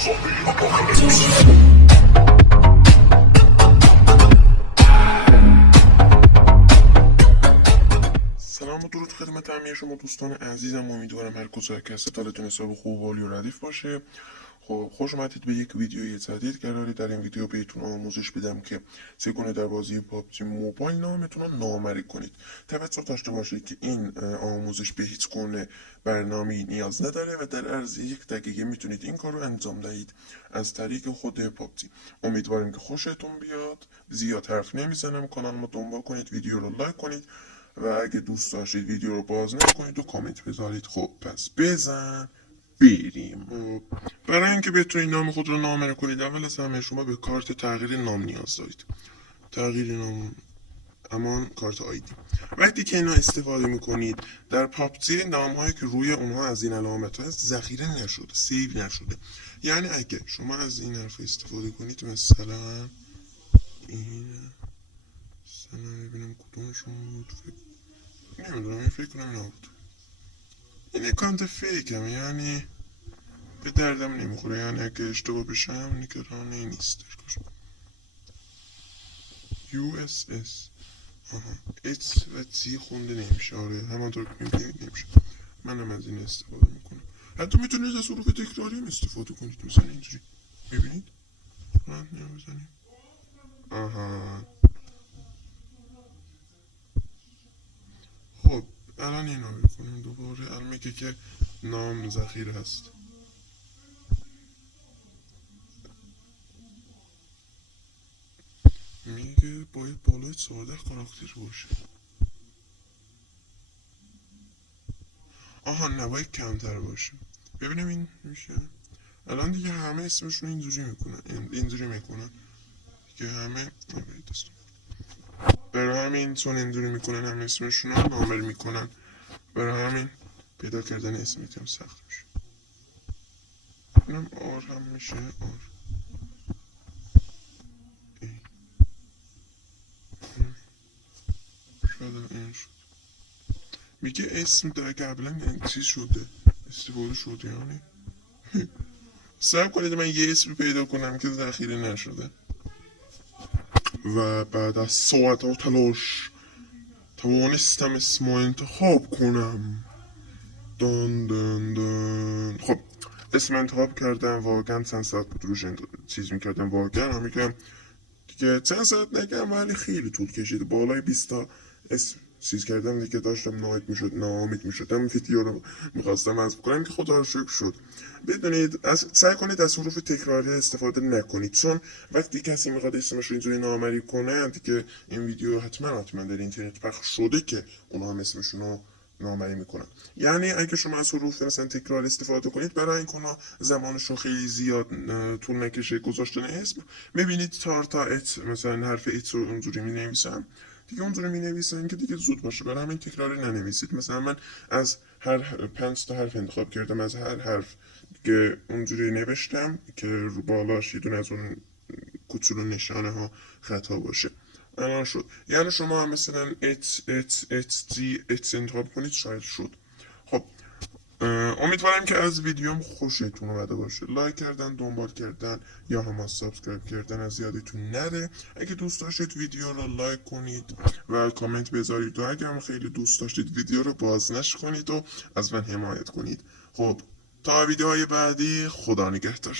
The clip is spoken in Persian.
سلام و درود خدمت همه شما دوستان عزیزم. امیدوارم هر کجا که هستید حالتون حساب خوب و عالی و ردیف باشه. خب خوش اومدید به یک ویدیوی جدید. قراره در این ویدیو بهتون آموزش بدم که چگونه در بازی پابجی موبایل نامتون رو نامری کنید. توجه داشته باشید که این آموزش به هیچ گونه برنامه‌ای نیاز نداره و در عرض 1 دقیقه میتونید این کار رو انجام دهید از طریق خود پابجی. امیدوارم که خوشتون بیاد. زیاد حرف نمیزنم، کانال رو دنبال کنید، ویدیو رو لایک کنید و اگه دوست داشتید ویدیو رو باز نکنید و کامنت بذارید. خب پس بزن بریم. برای اینکه بتونید نام خود رو نامری کنید، اول از همه شما به کارت تغییر نام نیاز دارید. تغییر نام امان کارت آیدی. وقتی که اینا استفاده میکنید در پابجی، نام هایی که روی اونها از این علامت هست ذخیره نشده، سیو نشده. یعنی اگه شما از این حرف استفاده کنید، مثلا این ببینم کدومشون بود، نمیدونم، فکر کنم نبود. این اکانت فیکم، یعنی به دردم نمیخوره، یعنی اگه اشتباه بشم نگرانه نیست. USS H و T خونده نمیشه. آره همانطور که میبینید نمیشه. منم از این استفاده میکنم. حتی میتونید از حروف تکراری هم استفاده کنید، مثلا اینجوری ببینید. من نمیزنیم. خب الان اینا بکنیم دوباره. الان میگه که نام ذخیره هست. میگه باید بالای 14 کاراکتر باشه. نباید کمتر باشه. ببینم این میشه. الان دیگه همه اسمشون اینجوری میکنن که همه برای همین چون اینجوری میکنن همه اسمشون رو نامری میکنن. برای همین پیدا کردن اسم یکم سخت میشه. اینم آر هم میشه. آر شاید این شد. میگه اسم در قبلا چیز شده، استفاده شده. یعنی صبر کنید من یه اسم پیدا کنم که ذخیره نشده. و بعد از ساعت ها تلاش توانستم اسم انتخاب کنم. دن دن دن. خب اسم انتخاب کردم. واقعا چند ساعت بود روش چیز میکردم. واقعا هم میگم دیگه چند ساعت نگم، ولی خیلی طول کشید. بالای 20 تا اسم چیز کردم دیگه. داشتم ناامید میشدم. ویدیو رو میخواستم از بکنم که خدا رو شکر شد. بدونید سعی کنید از حروف تکراری استفاده نکنید، چون وقتی کسی میخواد اسمش رو اینجوری نامری کنه دیگه این ویدیو حتما در اینترنت پخش شده که اونها هم اسمشون رو نامری میکنن. یعنی اگه شما از حروف مثلا تکرار استفاده کنید، برای این کنه زمانش رو خیلی زیاد طول نکشه گذاشتن اسم. میبینید تا ات مثلا حرف ات رو اونجوری مینویسن دیگه، اونجوری مینویسن که دیگه زود باشه. برای همین تکراری ننویسید. مثلا من از هر 5 تا حرف انتخاب کردم، از هر حرف که اونجوری نوشتم که رو بالاش یه دونه از اون کوچولو نشانه ها خطا باشه. الان شد. یعنی شما هم مثلا ات انتخاب کنید، شاید شد. خب امیدوارم که از ویدیوم خوشتون اومده باشه. لایک کردن، دنبال کردن یا هم سابسکرایب کردن از یادتون نره. اگه دوست داشتید ویدیو رو لایک کنید و کامنت بذارید و اگه هم خیلی دوست داشتید ویدیو رو بازنش کنید و از من حمایت کنید. خب تا ویدیوهای بعدی، خدا نگهدار.